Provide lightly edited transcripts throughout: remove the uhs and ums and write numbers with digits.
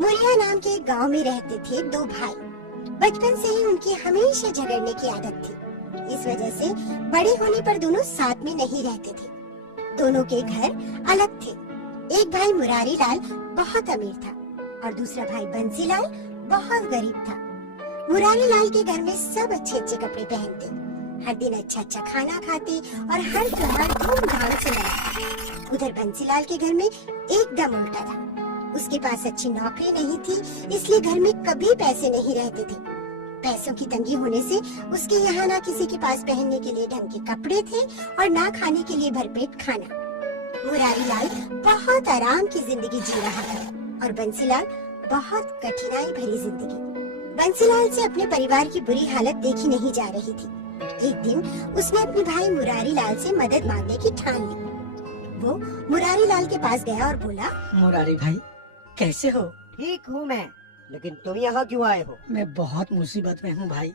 मुरिया नाम के एक गांव में रहते थे दो भाई। बचपन से ही उनकी हमेशा झगड़ने की आदत थी। इस वजह से बड़े होने पर दोनों साथ में नहीं रहते थे। दोनों के घर अलग थे। एक भाई मुरारी लाल बहुत अमीर था और दूसरा भाई बंसी लाल बहुत गरीब था। मुरारी लाल के घर में सब अच्छे अच्छे कपड़े पहनते, हर दिन अच्छा अच्छा खाना खाते और हर त्योहार धूमधाम से मनाते। उधर बंसीलाल के घर में एकदम उल्टा था। उसके पास अच्छी नौकरी नहीं थी, इसलिए घर में कभी पैसे नहीं रहते थे। पैसों की तंगी होने से उसके यहाँ ना किसी के पास पहनने के लिए ढंग के कपड़े थे और ना खाने के लिए भरपेट खाना। मुरारी लाल बहुत आराम की जिंदगी जी रहा था और बंसीलाल बहुत कठिनाई भरी जिंदगी। बंसीलाल से अपने परिवार की बुरी हालत देखी नहीं जा रही थी। एक दिन उसने अपने भाई मुरारी लाल से मदद मांगने की ठान ली। वो मुरारी लाल के पास गया और बोला, मुरारी भाई कैसे हो? ठीक हूँ मैं, लेकिन तुम यहाँ क्यों आए हो? मैं बहुत मुसीबत में हूँ भाई,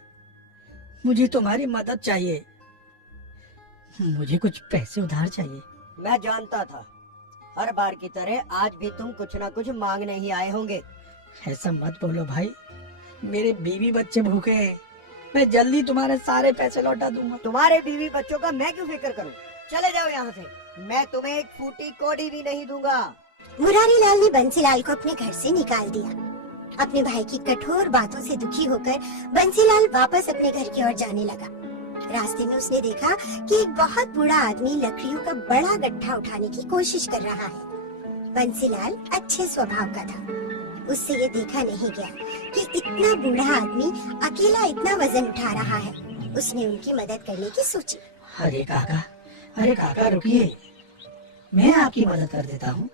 मुझे तुम्हारी मदद चाहिए। मुझे कुछ पैसे उधार चाहिए। मैं जानता था हर बार की तरह आज भी तुम कुछ ना कुछ मांगने ही आए होंगे। ऐसा मत बोलो भाई, मेरे बीवी बच्चे भूखे हैं। मैं जल्दी तुम्हारे सारे पैसे लौटा दूंगा। तुम्हारे बीवी बच्चों का मैं क्यों फिक्र करूं? चले जाओ यहाँ से, मैं तुम्हें एक फूटी कौड़ी भी नहीं दूंगा। मुरारी लाल ने बंसीलाल को अपने घर से निकाल दिया। अपने भाई की कठोर बातों से दुखी होकर बंसीलाल वापस अपने घर की ओर जाने लगा। रास्ते में उसने देखा कि एक बहुत बूढ़ा आदमी लकड़ियों का बड़ा गट्ठा उठाने की कोशिश कर रहा है। बंसीलाल अच्छे स्वभाव का था, उससे ये देखा नहीं गया कि इतना बूढ़ा आदमी अकेला इतना वजन उठा रहा है। उसने उनकी मदद करने की सोची। अरे काका रुकिए, मैं आपकी मदद कर देता हूँ।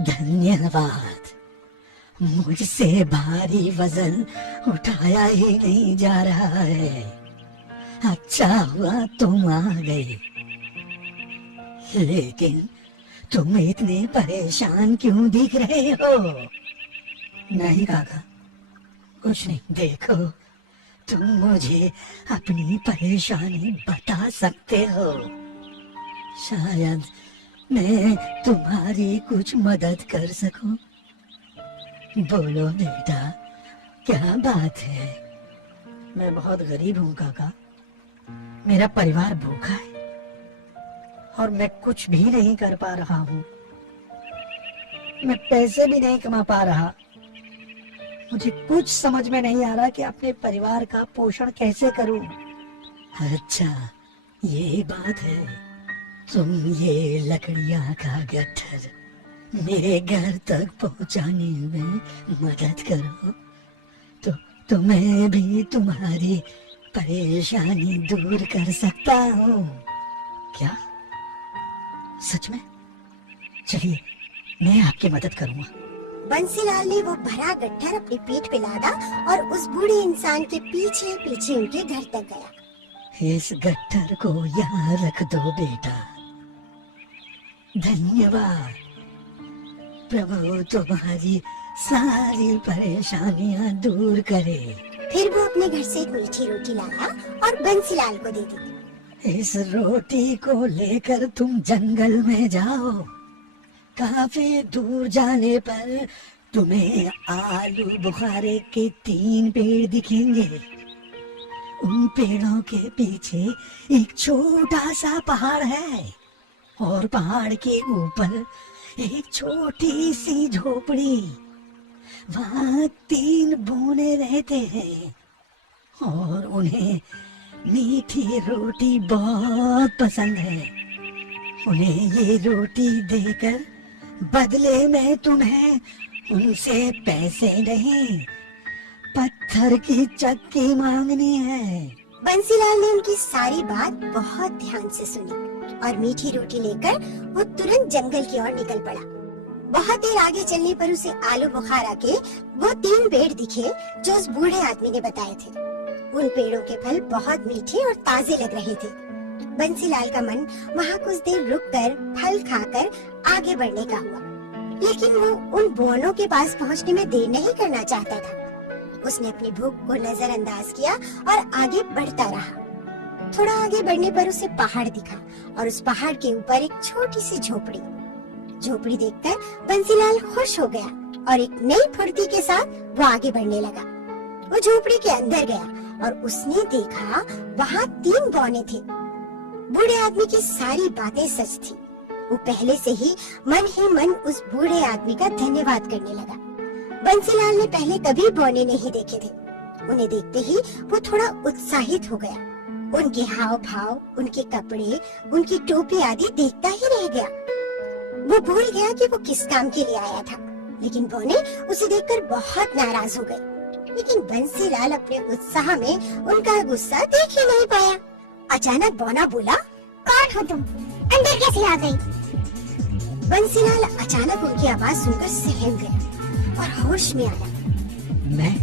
धन्यवाद, मुझसे भारी वजन उठाया ही नहीं जा रहा है। अच्छा हुआ तुम आ गए, लेकिन तुम इतने परेशान क्यों दिख रहे हो? नहीं काका, कुछ नहीं। देखो, तुम मुझे अपनी परेशानी बता सकते हो, शायद मैं तुम्हारी कुछ मदद कर सकूं। बोलो बेटा, क्या बात है? मैं बहुत गरीब हूँ काका, मेरा परिवार भूखा है और मैं कुछ भी नहीं कर पा रहा हूँ। मैं पैसे भी नहीं कमा पा रहा। मुझे कुछ समझ में नहीं आ रहा कि अपने परिवार का पोषण कैसे करूं। अच्छा, ये बात है। तुम ये लकड़ियां का गट्ठर मेरे घर तक पहुंचाने में मदद करो तो मैं भी तुम्हारी परेशानी दूर कर सकता हूँ। क्या? सच में? चलिए, मैं आपकी मदद करूँगा। बंसीलाल ने वो भरा गट्ठर अपनी पीठ पे लादा और उस बूढ़े इंसान के पीछे पीछे उनके घर तक गया। इस गट्ठर को यहाँ रख दो बेटा। धन्यवाद, प्रभु तुम्हारी सारी परेशानियां दूर करे। फिर वो अपने घर से एक मीठी रोटी लाया और बंसीलाल को दे दी। इस रोटी को लेकर तुम जंगल में जाओ। काफी दूर जाने पर तुम्हें आलू बुखारे के 3 पेड़ दिखेंगे। उन पेड़ों के पीछे एक छोटा सा पहाड़ है और पहाड़ के ऊपर एक छोटी सी झोपड़ी। वहाँ 3 बूने रहते हैं और उन्हें मीठी रोटी बहुत पसंद है। उन्हें ये रोटी देकर बदले में तुम्हें उनसे पैसे नहीं, पत्थर की चक्की मांगनी है। बंसीलाल ने उनकी सारी बात बहुत ध्यान से सुनी और मीठी रोटी लेकर वो तुरंत जंगल की ओर निकल पड़ा। बहुत देर आगे चलने पर उसे आलू बुखारा के वो 3 पेड़ दिखे जो उस बूढ़े आदमी ने बताए थे। उन पेड़ों के फल बहुत मीठे और ताजे लग रहे थे। बंसीलाल का मन वहाँ कुछ देर रुककर फल खाकर आगे बढ़ने का हुआ, लेकिन वो उन बौनों के पास पहुँचने में देर नहीं करना चाहता था। उसने अपनी भूख को नजरअंदाज किया और आगे बढ़ता रहा। थोड़ा आगे बढ़ने पर उसे पहाड़ दिखा और उस पहाड़ के ऊपर एक छोटी सी झोपड़ी। झोपड़ी देखकर बंसीलाल खुश हो गया और एक नई फुर्ती के साथ वो आगे बढ़ने लगा। वो झोपड़ी के अंदर गया और उसने देखा वहाँ 3 बौने थे। बूढ़े आदमी की सारी बातें सच थी। वो पहले से ही मन उस बूढ़े आदमी का धन्यवाद करने लगा। बंसीलाल ने पहले कभी बौने नहीं देखे थे। उन्हें देखते ही वो थोड़ा उत्साहित हो गया। उनके हाव भाव, उनके कपड़े, उनकी टोपी आदि देखता ही रह गया। वो भूल गया कि वो किस काम के लिए आया था। लेकिन बौने उसे देखकर बहुत नाराज हो गए। लेकिन बंसीलाल अपने उत्साह में उनका गुस्सा देख ही नहीं पाया। अचानक बौना बोला, कौन हो तुम? अंदर कैसे आ गई? बंसीलाल अचानक उनकी आवाज सुनकर सहम गया और होश में आया। मैं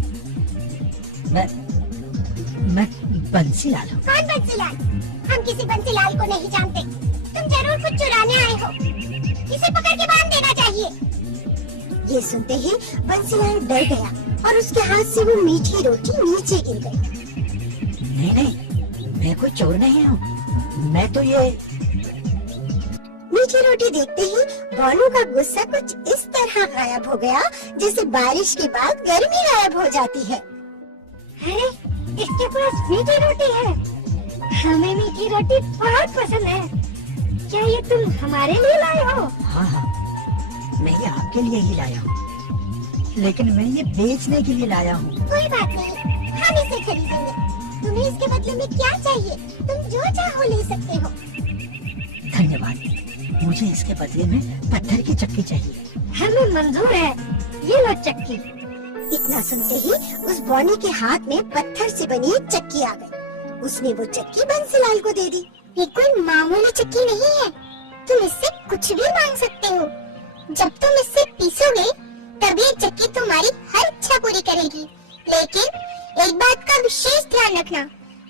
बंसीलाल हूँ। कौन बंसीलाल? हम किसी बंसीलाल को नहीं जानते। तुम जरूर कुछ चुराने आए हो। इसे पकड़ के बांध देना चाहिए। ये सुनते ही बंसीलाल डर गया और उसके हाथ से वो मीठी रोटी नीचे गिर गई। नहीं, मैं कोई चोर नहीं हूँ। मैं तो ये मीठी रोटी देखते ही बोनू का गुस्सा कुछ इस तरह गायब हो गया जैसे बारिश के बाद गर्मी गायब हो जाती है। अरे, इसके पास मीठी रोटी है। हमें मीठी रोटी बहुत पसंद है। क्या ये तुम हमारे लिए लाए हो? हाँ, मैं ये आपके लिए ही लाया हूँ। लेकिन मैं ये बेचने के लिए लाया हूँ। कोई बात नहीं, हम इसे खरीदेंगे। तुम्हें इसके बदले में क्या चाहिए? तुम जो चाहो ले सकते हो। धन्यवाद। मुझे इसके बदले में पत्थर की चक्की चाहिए। हमें मंजूर है। ये लो चक्की। इतना सुनते ही उस बौने के हाथ में पत्थर से बनी एक चक्की आ गई। उसने वो चक्की बंसीलाल को दे दी। ये कोई मामूली चक्की नहीं है। तुम इससे कुछ भी मांग सकते हो। जब तुम इससे पीसोगे तब ये चक्की तुम्हारी हर इच्छा पूरी करेगी। लेकिन एक बात का विशेष ध्यान रखना,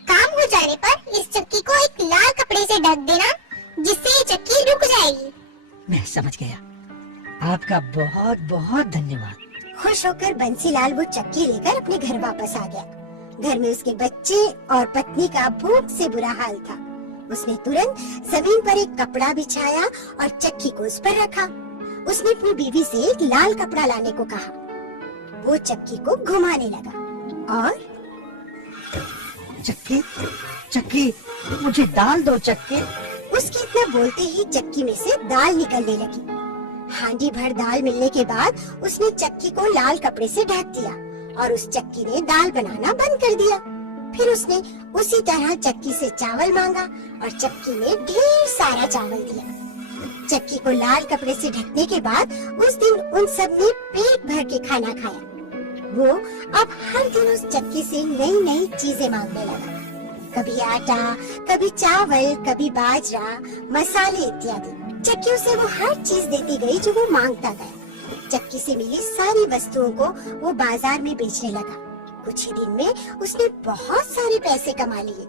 काम हो जाने पर इस चक्की को एक लाल कपड़े से ढक देना, जिससे ये चक्की रुक जाएगी। मैं समझ गया। आपका बहुत बहुत धन्यवाद। खुश होकर बंसीलाल वो चक्की लेकर अपने घर वापस आ गया। घर में उसके बच्चे और पत्नी का भूख से बुरा हाल था। उसने तुरंत जमीन पर एक कपड़ा बिछाया और चक्की को उस पर रखा। उसने अपनी बीवी से एक लाल कपड़ा लाने को कहा। वो चक्की को घुमाने लगा और चक्की, मुझे दाल दो चक्की। उसके इतना बोलते ही चक्की में से दाल निकलने लगी। हांडी भर दाल मिलने के बाद उसने चक्की को लाल कपड़े से ढक दिया और उस चक्की ने दाल बनाना बंद कर दिया। फिर उसने उसी तरह चक्की से चावल मांगा और चक्की ने ढेर सारा चावल दिया। चक्की को लाल कपड़े से ढकने के बाद उस दिन उन सब ने पेट भर के खाना खाया। वो अब हर दिन उस चक्की से नई नई चीजें मांगने लगा। कभी आटा, कभी चावल, कभी बाजरा, मसाले इत्यादि। चक्की उसे वो हर चीज देती गई जो वो मांगता गया। चक्की से मिली सारी वस्तुओं को वो बाजार में बेचने लगा। कुछ ही दिन में उसने बहुत सारे पैसे कमा लिए।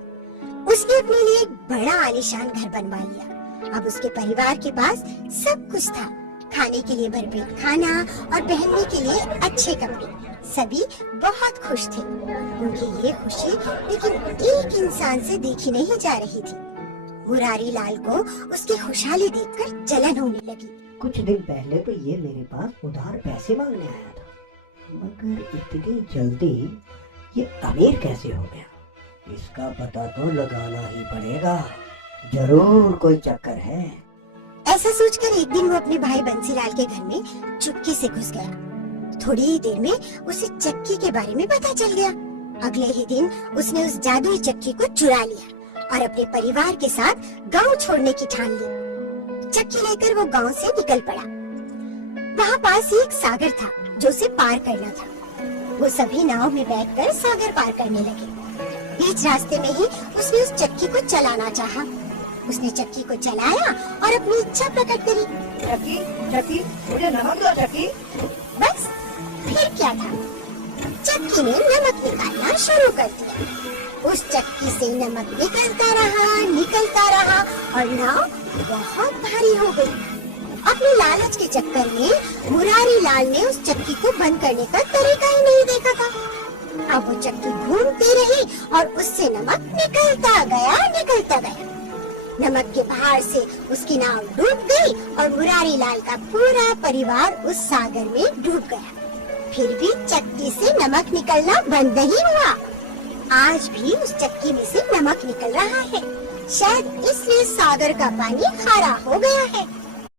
उसने अपने लिए एक बड़ा आलीशान घर बनवा लिया। अब उसके परिवार के पास सब कुछ था। खाने के लिए भरपेट खाना और पहनने के लिए अच्छे कपड़े। सभी बहुत खुश थे। उनकी ये खुशी लेकिन एक इंसान से देखी नहीं जा रही थी। मुरारी लाल को उसकी खुशहाली देखकर जलन होने लगी। कुछ दिन पहले तो ये मेरे पास उधार पैसे मांगने आया था, मगर इतनी जल्दी ये अमीर कैसे हो गया? इसका पता तो लगाना ही पड़ेगा। जरूर कोई चक्कर है। ऐसा सोचकर एक दिन वो अपने भाई बंसीलाल के घर में चुपके से घुस गया। थोड़ी ही देर में उसे चक्की के बारे में पता चल गया। अगले ही दिन उसने उस जादुई चक्की को चुरा लिया और अपने परिवार के साथ गांव छोड़ने की ठान ली। चक्की लेकर वो गांव से निकल पड़ा। वहाँ पास ही एक सागर था जो उसे पार करना था। वो सभी नाव में बैठकर सागर पार करने लगे। बीच रास्ते में ही उसने उस चक्की को चलाना चाहा। उसने चक्की को चलाया और अपनी इच्छा प्रकट करी। चक्की, चक्की, मुझे नमक दो चक्की। बस फिर क्या था, चक्की ने नमक निकालना शुरू कर दिया। उस चक्की से नमक निकलता रहा और नाव बहुत भारी हो गई। अपने लालच के चक्कर में मुरारी लाल ने उस चक्की को बंद करने का तरीका ही नहीं देखा था। अब वो चक्की घूमती रही और उससे नमक निकलता गया। नमक के भार से उसकी नाव डूब गई और मुरारी लाल का पूरा परिवार उस सागर में डूब गया। फिर भी चक्की से नमक निकलना बंद नहीं हुआ। आज भी उस चक्की में से नमक निकल रहा है। शायद इसलिए सागर का पानी खारा हो गया है।